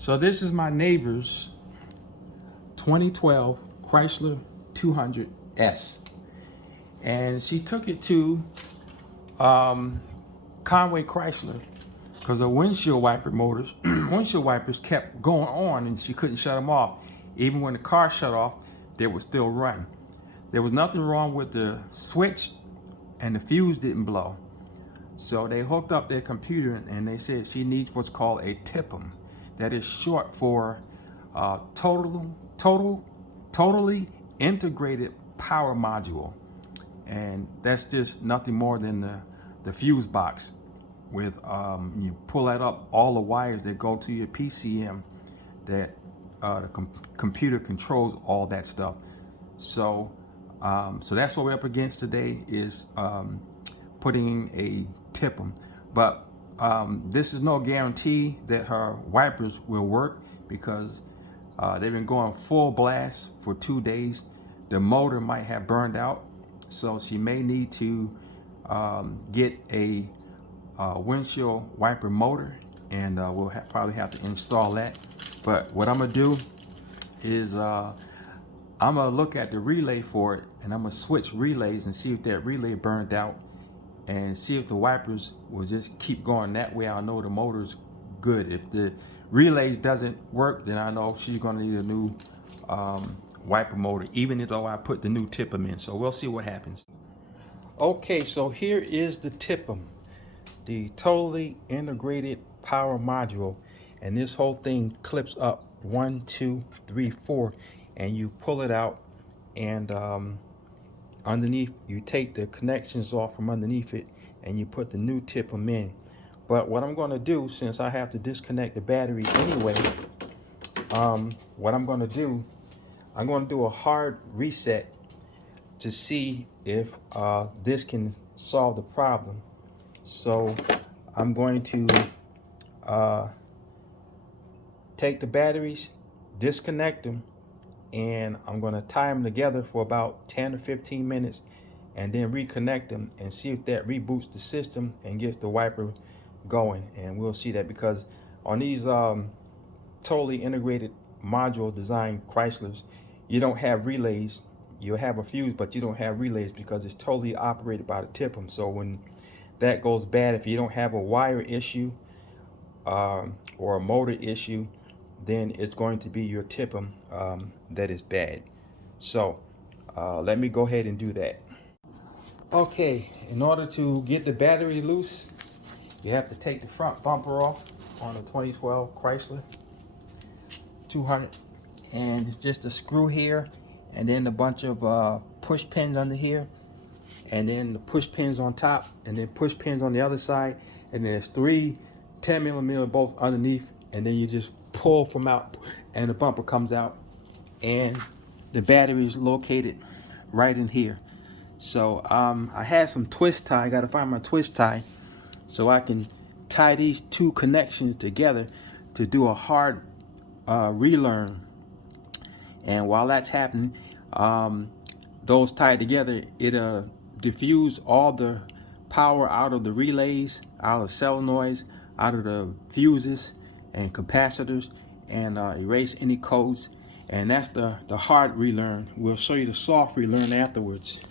So this is my neighbor's 2012 Chrysler 200S, and she took it to Conway Chrysler because the windshield wipers kept going on, and she couldn't shut them off. Even when the car shut off, they would still run. There was nothing wrong with the switch, and the fuse didn't blow. So they hooked up their computer, and they said she needs what's called a TIPM. That is short for totally integrated power module, and that's just nothing more than the fuse box. With you pull that up, all the wires that go to your PCM, that the computer controls all that stuff. So so that's what we're up against today, is putting a TIPM. But this is no guarantee that her wipers will work, because they've been going full blast for 2 days. The motor might have burned out, so she may need to get a windshield wiper motor, and we'll probably have to install that. But what I'm gonna do is I'm gonna look at the relay for it, and I'm gonna switch relays and see if that relay burned out, and see if the wipers will just keep going. That way I'll know the motor's good. If the relays doesn't work, then I know she's gonna need a new wiper motor, even though I put the new TIPM in. So we'll see what happens. Okay, so here is the TIPM, the totally integrated power module, and this whole thing clips up 1, 2, 3, 4, and you pull it out, and underneath you take the connections off from underneath it, and you put the new TIPM in. But what I'm going to do, since I have to disconnect the battery anyway, what I'm going to do a hard reset to see if this can solve the problem. So I'm going to take the batteries, disconnect them, and I'm going to tie them together for about 10 or 15 minutes, and then reconnect them and see if that reboots the system and gets the wiper going. And we'll see that, because on these totally integrated module design Chryslers, you don't have relays. You'll have a fuse, but you don't have relays, because it's totally operated by the TIPM. So when that goes bad, if you don't have a wire issue or a motor issue, then it's going to be your TIPM that is bad. So let me go ahead and do that. Okay, in order to get the battery loose, you have to take the front bumper off on a 2012 Chrysler 200, and it's just a screw here, and then a bunch of push pins under here, and then the push pins on top, and then push pins on the other side, and then there's 3 10mm bolts underneath, and then you just pull from out, and the bumper comes out, and the battery is located right in here. So I had some twist tie. I got to find my twist tie so I can tie these 2 connections together to do a hard relearn. And while that's happening, those tied together, it diffuse all the power out of the relays, out of solenoids, out of the fuses and capacitors, and erase any codes. And that's the hard relearn. We'll show you the soft relearn afterwards.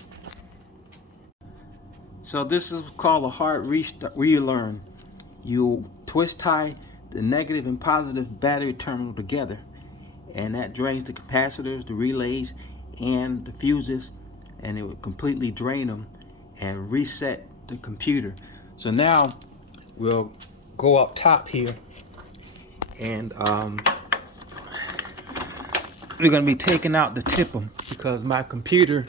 So this is called a hard relearn. You twist tie the negative and positive battery terminal together, and that drains the capacitors, the relays, and the fuses, and it will completely drain them and reset the computer. So now we'll go up top here, and we're going to be taking out the TIPM, because my computer,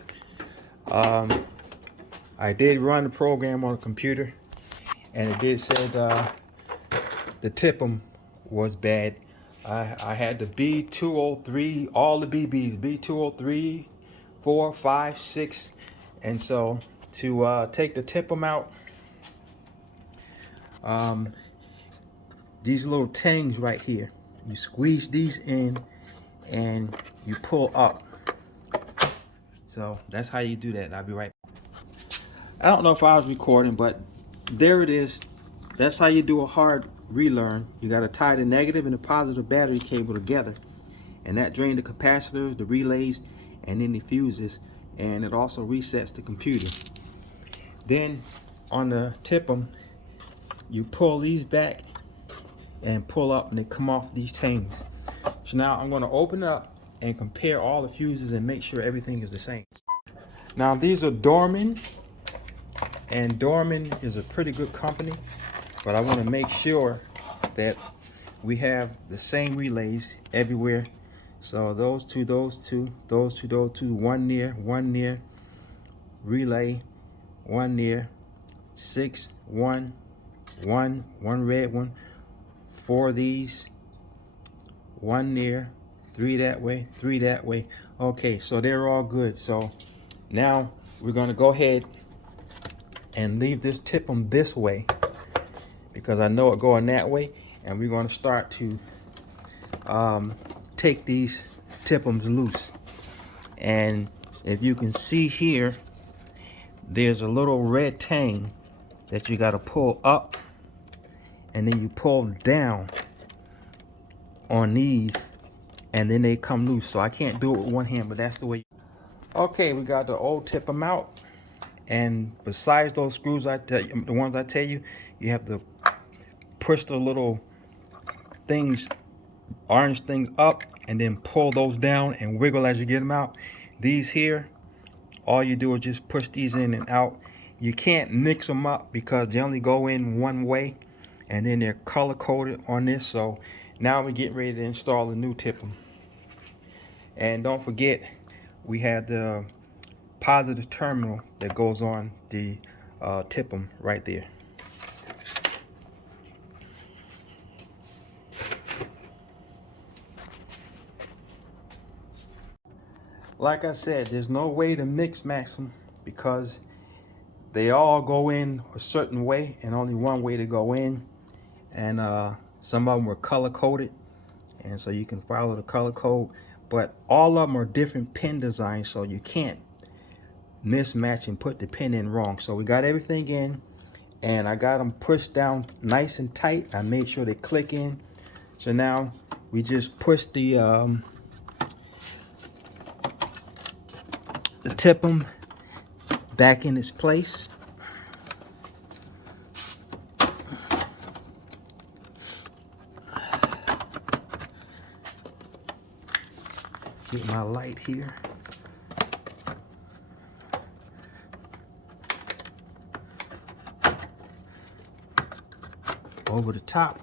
I did run the program on the computer, and it did say the TIPM was bad. I had the B203, all the BBs, B203, 4, 5, 6, and so to take the TIPM out, these little tangs right here, you squeeze these in and you pull up. So that's how you do that. I'll be right back. I don't know if I was recording, but there it is. That's how you do a hard relearn, you got to tie the negative and the positive battery cable together, and that drains the capacitors, the relays, and then the fuses, and it also resets the computer. Then on the TIPM, you pull these back and pull up, and they come off these tangs. So now I'm going to open up and compare all the fuses and make sure everything is the same. Now these are Dorman, and Dorman is a pretty good company, but I want to make sure that we have the same relays everywhere. So those two, one near, relay, one near, 6, 1, one red one, 4 of these, one near, 3 that way, 3 that way. Okay, so they're all good. So now we're going to go ahead and leave this TIPM this way, because I know it going that way, and we're going to start to take these TIPMs loose. And if you can see here, there's a little red tang that you got to pull up, and then you pull down on these, and then they come loose. So I can't do it with one hand, but that's the way. Okay, we got the old TIPM out, and besides those screws the ones I tell you, you have to push the little things, orange things up, and then pull those down and wiggle as you get them out. These here, all you do is just push these in and out. You can't mix them up because they only go in one way, and then they're color coded on this. So now we're getting ready to install a new TIPM. And don't forget, we have the positive terminal that goes on the TIPM right there. Like I said, there's no way to mix match them because they all go in a certain way and only one way to go in. And some of them were color coded, and so you can follow the color code. But all of them are different pin designs, so you can't mismatch and put the pin in wrong. So we got everything in, and I got them pushed down nice and tight. I made sure they click in. So now we just push the TIPM back in its place. Get my light here. Over the top,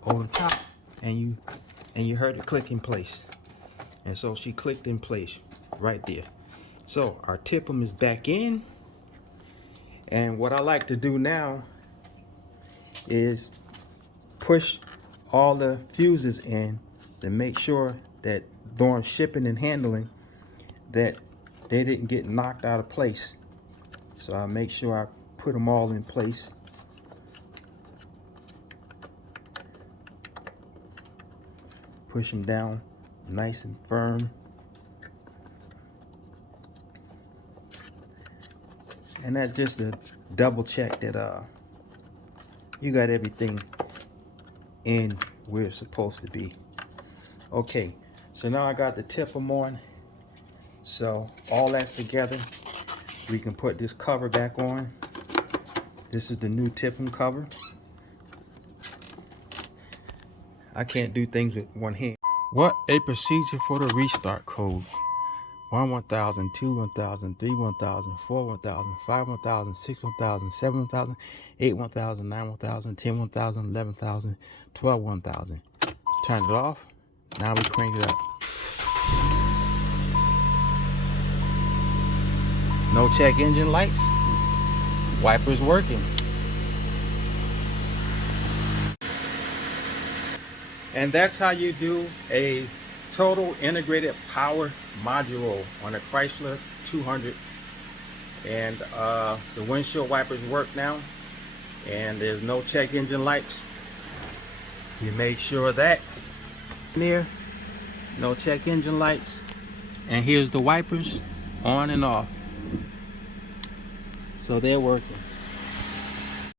and you heard it click in place. And so she clicked in place right there. So our TIPM is back in, and what I like to do now is push all the fuses in to make sure that during shipping and handling that they didn't get knocked out of place. So I make sure I put them all in place. Push them down nice and firm. And that's just to double check that you got everything in where it's supposed to be. Okay, so now I got the TIPM on. So all that's together, we can put this cover back on. This is the new TIPM cover. I can't do things with one hand. What a procedure for the restart code. 1 1000, 2 1000, 3 1000, 4 1000, 5 1000, 6 1000, 7 1000, 8 1000, 9 1000, 10 1000, 11,000, 12 1000. Turn it off. Now we crank it up. No check engine lights. Wipers working. And that's how you do a total integrated power module on a Chrysler 200. And the windshield wipers work now, and there's no check engine lights. You make sure that there, no check engine lights. And here's the wipers on and off. So they're working.